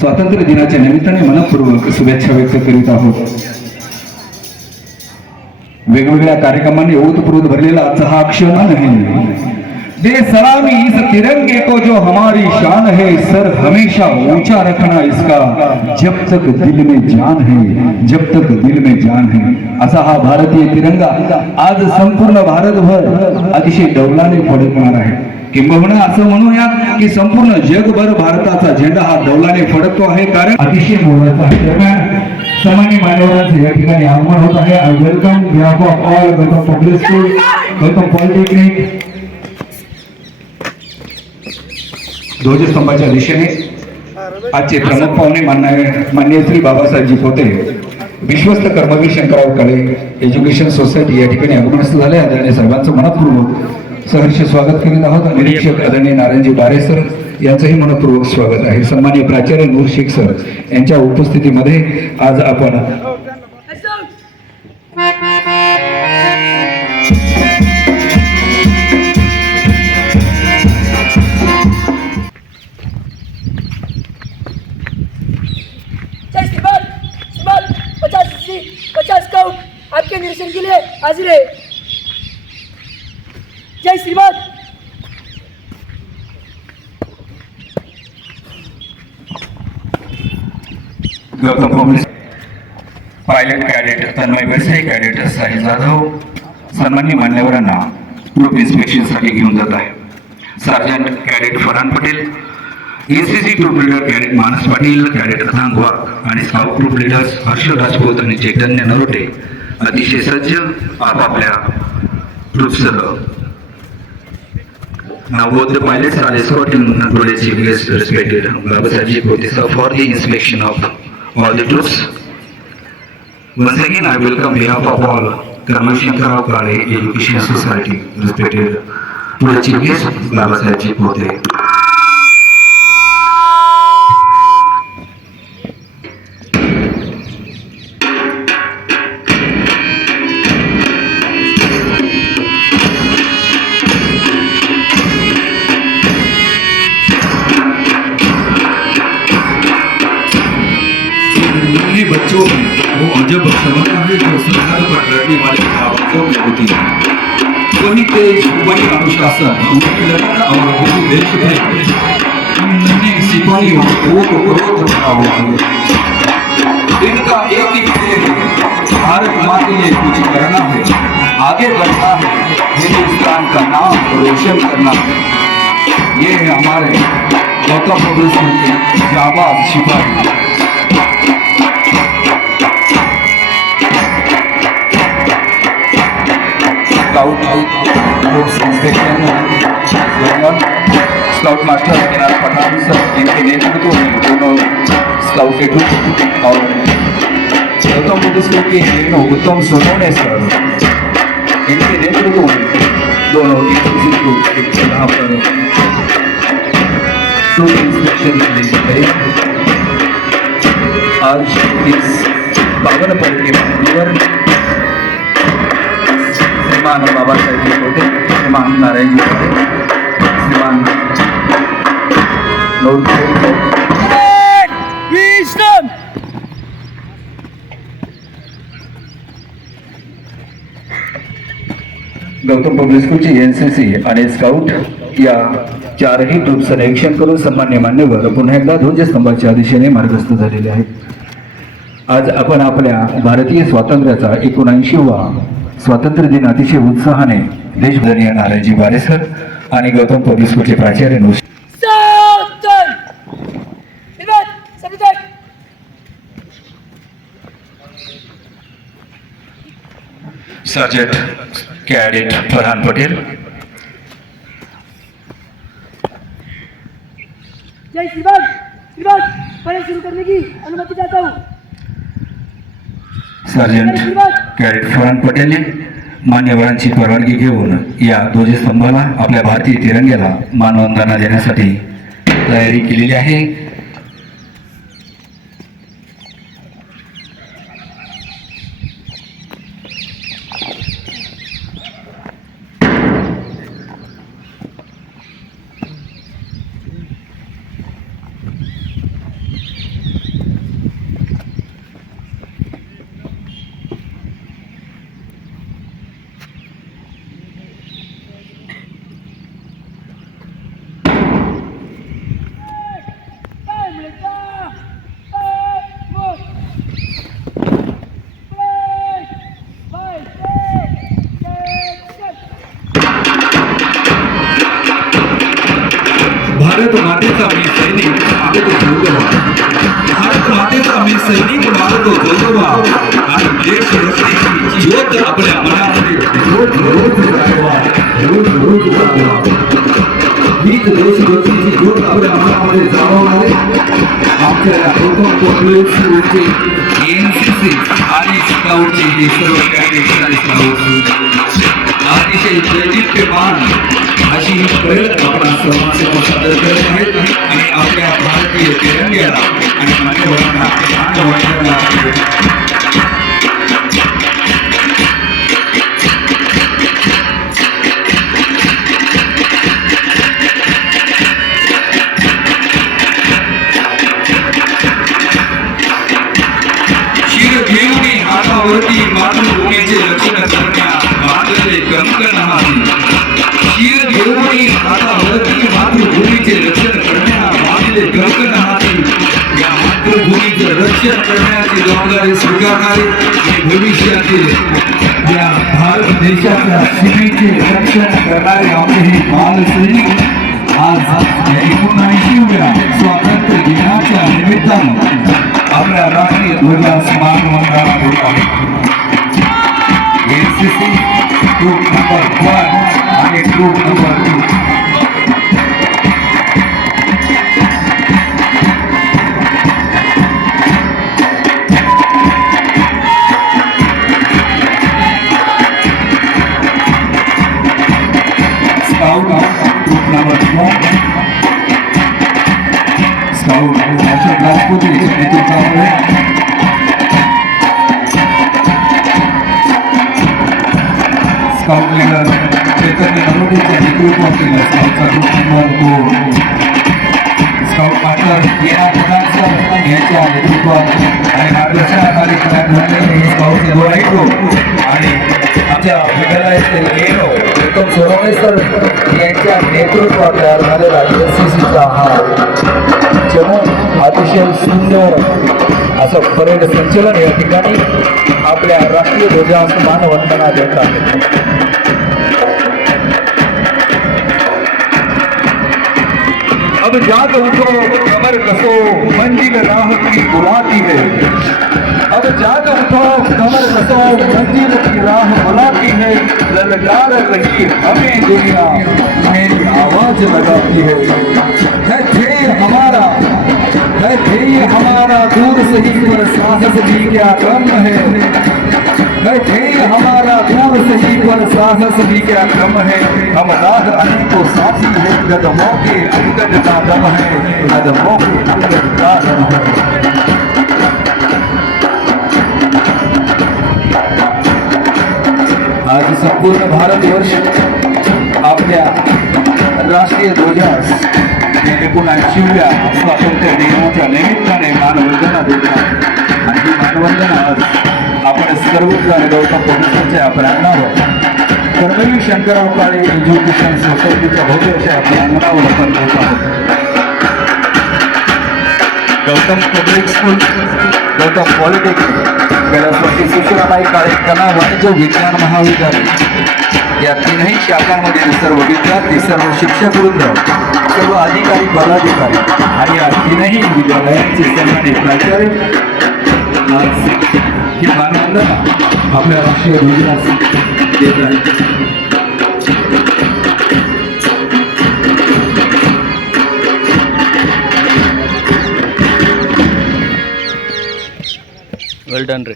स्वातंत्र्य दिनाच्या निमित्ताने मनपूर्वक शुभेच्छा व्यक्त करीत आहोत. वेगवेगळ्या कार्यक्रमांनी ओतप्रोत भरलेला आजचा हा क्षण आहे. दे सलामी इस तिरंगे को जो हमारी शान है, सर हमेशा ऊंचा रखना इसका, जब तक दिल में जान है, जब तक दिल में जान है. असा हा भारतीय तिरंगा आज संपूर्ण भारतभर अतिशय डौलाने फडकणार आहे. किंबहुना असं म्हणूया की संपूर्ण जगभर भारताचा झेंडा हा डौलाने फडकतो आहे, कारण अतिशय मोलाचा आहे. दरम्यान सामान्य मान्यवरांचे या ठिकाणी आगमन होत आहे. I welcome behalf of all Gautam public school, Gautam polytechnic. ध्वजस्तंभाच्या दिशेने आजचे प्रमुख पाहुणे माननीय श्री बाबासाहेबजी पोते, विश्वस्त कर्मवीर शंकरराव काळे एज्युकेशन सोसायटी या ठिकाणी आगमनस्थ झाले. आदरणीय साहेबांचं मनपूर्वक सहर्ष स्वागत करीत आहोत. निरीक्षक आदरणीय नारायणजी बारे सर यांचंही मनपूर्वक स्वागत आहे. सन्माननीय प्राचार्य नूर शेख सर यांच्या उपस्थितीमध्ये आज आपण आपके निरीक्षण के लिए हाजिर है. जय श्रीमान. Gautam public pilot cadet Tanmay Vaise, cadet Sahil Jadhav सन्मान्य मान्यवरांना ग्रुप इन्स्पेक्शनसाठी घेऊन जात आहे. Sergeant cadet Farhan Patel, ACC group leader cadet मानस पाटील, कॅडेट अथांग वाघ आणि scout group leaders Harsh Rajput आणि चैतन्य नरोटे अतिशय सज्ज आपापल्या ग्रुपसह. Now both the pilots are escorting today's chief guest, respected Babasahebji Pote sir, for the inspection of all the troops. Once again, I welcome behalf of all Karma Shankarrao Kale Education Society, respected today's chief guest Babasahebji Pote. बच्चों वो अजब समझ है जो सरकार पर लड़ने वाले आवाजों में होती है. वही तेज, वही अनुशासन, उनकी लगन और वही देशभक्ति नन्हे सिपाहियों को क्रोध भरा हुआ है. इनका एक ही ध्येय है, भारत माँ के लिए कुछ करना है, आगे बढ़ना है, हिंदुस्तान का नाम रोशन करना है. ये है हमारे गौतम पब्लिक स्कूल के जाबाज सिपाही. Scout scout master Kedar Pathan sir इनके नेतृत्व में दोनों स्काउट के ग्रुप और गौतम बुद्ध स्कूल के तीनों उत्तम सोनोने सर इनके नेतृत्व में दोनों ग्रुप यहाँ पर ट्रूप इंस्पेक्शन के लिए गए. आज इस पावन पर्व के पर श्रीमान बाबासाहेबजी पोते, श्रीमान नारायणजी पोते, श्रीमान गौतम पब्लिक स्कूलची एनसीसी आणि स्काउट या चारही ग्रुपचं निरीक्षण करून सन्मान्य मान्यवर पुन्हा एकदा ध्वजस्तंभाच्या दिशेने मार्गस्थ झालेले आहेत. आज आपण आपल्या भारतीय स्वातंत्र्याचा 79वा स्वातंत्र्य दिन अतिशय उत्साहाने देशभरात नारायणजी बारे सर आणि गौतम पब्लिक स्कूलचे प्राचार्य नूर सर्जेंट कैडेट फरहान पटेल. जय श्रीमान. श्रीमान, परेड शुरू करने की अनुमति चाहता हूँ. सर्जंट कॅडेट फरहान पटेलने मान्यवरांची परवानगी घेऊन या ध्वजस्तंभाला आपल्या भारतीय तिरंग्याला मानवंदना देण्यासाठी तयारी केलेली आहे. भारत मातेचा मी सैनिक मागतो जोगवा भारत मातेचा मी सैनिक मागतो जोगवा आणि देशभक्तीची ज्योत आपल्या मनामध्ये रोज रोज जागवा रोज रोज जागवा हीच देशभक्तीची ज्योत आपल्या मनामध्ये जागवणारे आमच्या या गौतम कोटलेचे एनसीसी आणि स्काउटचे हे सर्व कॅडेट्स आणि स्काउट्स अतिशय दैदिप्यमान अशी ही परेड आपण सर्वांसमोर सादर करत आहेत आणि आपल्या भारतीय तिरंग्याला आणि मान्यवरांना मानवंदना हातावरती मातृभूमीचे रक्षण करण्या बांधले कंकण हाती शिर घेऊन हातावरती मातृभूमीचे रक्षण करण्या बांधले कंकण हाती या मातृभूमीचे रक्षण करण्याची जबाबदारी स्वीकारणारी आणि भविष्यातील या भारत देशाच्या सीमेचे रक्षण करणारे आपले हे बालसैनिक आज 79व्या स्वातंत्र्य दिनाच्या निमित्तानं आपल्या राष्ट्रीय ध्वजास मानवंदना देत आहेत एनसीसी ग्रुप नंबर 1 आणि group number 2 scout group number 1 scout Ashok Rajput यांच्या नेतृत्वामध्ये स्काउट लीडर चैतन्य नरोटेच्या नेतृत्वातील स्काउटचा ग्रुप नंबर 2 स्काउट मास्टर येना प्रधान यांच्या नेतृत्वात आणि मार्गदर्शनाखाली तयार झालेले स्काउटचे दोन ग्रुप आणि आमच्या विद्यालयातील एनो उत्तम सोनवणे सर यांच्या नेतृत्वात तयार झालेला एनसीसीचा हा चमून अतिशय सुंदर असं परेड संचलन या ठिकाणी आपल्या राष्ट्रीय ध्वजास मानवंदना देत आहे अब जाग उठो कमर कसो मंजिल राह की बुलाती है अब जाग उठो कमर कसो मंजिल की राह बुलाती है ललकार रही हमें दुनिया मेरी आवाज लगाती है ध्येय हमारा है ध्येय हमारा दूर सही पर साहस भी क्या कम है ध्येय हमारा दूर सही पर साहस भी क्या कम है हम राह अली को साथी है कदमों के अंगद का दम है कदमों के अंगद का दम है आज संपूर्ण भारतवर्ष आपल्या राष्ट्रीय ध्वजास 79व्या स्वातंत्र्य दिनाच्या निमित्ताने मानवंदना देतात आणि ही मानवंदना आज आपण सर्वत्र आणि गौतम कोटेश्वरच्या प्रांगणावर कर्मवीर शंकरराव काळे एज्युकेशन सोसायटीच्या भव्य अशा प्रांगणावर आपण देत आहोत Gautam public school Gautam polytechnic गरजवरती सुशीलाबाई काळे कला वाणिज्य विज्ञान महाविद्यालय या तीनही शाखांमधील सर्व विद्यार्थी सर्व शिक्षक वृंद सर्व अधिकारी पदाधिकारी आणि या तीनही विद्यालयांचे सन्मानित प्राचार्य आज ही मानवंदना आपल्या राष्ट्रीय ध्वजास देत आहेत वेल डन रे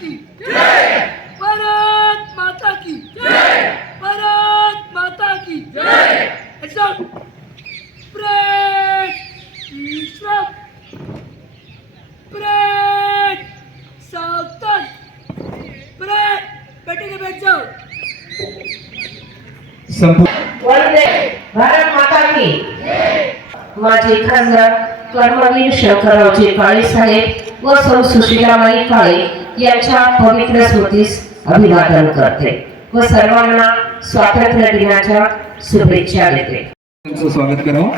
की जय, भारत माता की जय, भारत माता की जय। एक्शन, ब्रेक, विश्राम, ब्रेक, सावधान, ब्रेक, बैठे बैठ जाओ। संपूर्ण वंदे भारत माता की माझे खासदार कर्मवीर शंकररावजी काळे साहेब व सौ सुशीलाबाई काळे यांच्या पवित्र स्मृतीस अभिवादन करते व सर्वांना स्वातंत्र्य दिनाच्या शुभेच्छा देते। त्यांचं स्वागत करावं।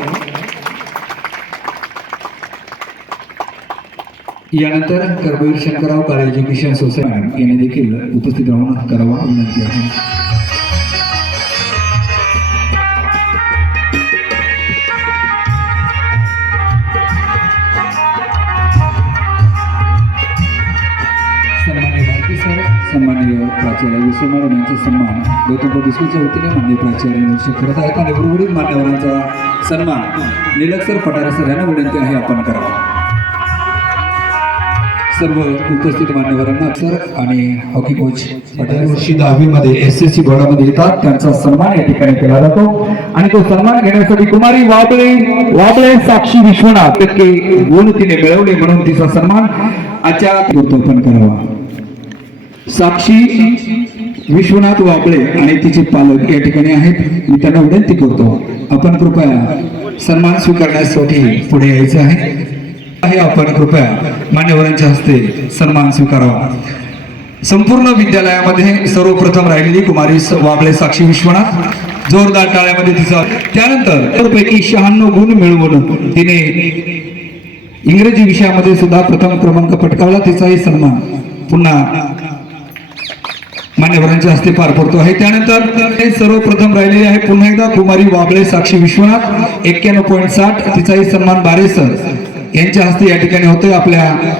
यानंतर कर्मवीर शंकरराव काळे एज्युकेशन सोसायटी यांनी देखील उपस्थित राहून करावा विनंती आहे। सन्माननीय भारती सर, सन्माननीय प्राचार्य विश्वनाथ यांचा सन्मान गौतम पब्लिक स्कूलच्या वतीने माननीय प्राचार्य निश्चित करत आहेत आणि उर्वरित मान्यवरांचा सन्मान निलक सर पठारे सर यांना विनंती आहे आपण करावा। सर्व उपस्थित मान्यवरांना सर आणि हॉकी कोच पठारे वर्षी 10वी मध्ये SSC बोर्डामध्ये येतात त्यांचा सन्मान या ठिकाणी केला जातो आणि तो सन्मान घेण्यासाठी कुमारी वाबळे साक्षी विश्वनाथ टक्के गुण तिने मिळवले म्हणून तिचा सन्मान आजच्या पण करावा। साक्षी विश्वनाथ वाबळे आणि तिचे पालक या ठिकाणी आहेत। मी त्यांना विनंती करतो आपण कृपया सन्मान स्वीकारण्यासाठी पुढे यायचं आहे। आपण कृपया मान्यवरांच्या हस्ते सन्मान स्वीकारावा। संपूर्ण विद्यालयामध्ये सर्वप्रथम राहिलेली कुमारी वाबळे साक्षी विश्वनाथ, जोरदार टाळ्यामध्ये तिचा। त्यानंतर पैकी 96 गुण मिळवून तिने इंग्रजी विषयामध्ये सुद्धा प्रथम क्रमांक पटकावला, तिचाही सन्मान पुन्हा मान्यवरांच्या हस्ते पार पडतो आहे। त्यानंतर सर्वप्रथम राहिलेली आहे पुन्हा एकदा कुमारी वाबळे साक्षी विश्वनाथ 91.60, तिचाही सन्मान बारे सर यांच्या हस्ते या ठिकाणी होतोय। आपल्या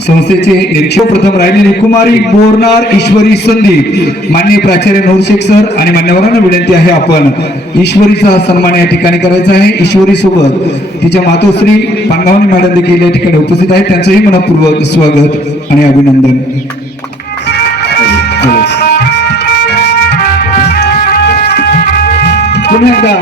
संस्थेचे निरीक्षक प्रथम राहिलेली कुमारी बोरनार ईश्वरी संदीप, माननीय प्राचार्य नौरशेख सर आणि मान्यवरांना विनंती आहे आपण ईश्वरीचा सन्मान या ठिकाणी करायचा आहे। ईश्वरी सोबत तिच्या मातोश्री पानगावणी मॅडम देखील या ठिकाणी उपस्थित आहेत, त्यांचंही मनपूर्वक स्वागत आणि अभिनंदन। पुन्हा एकदा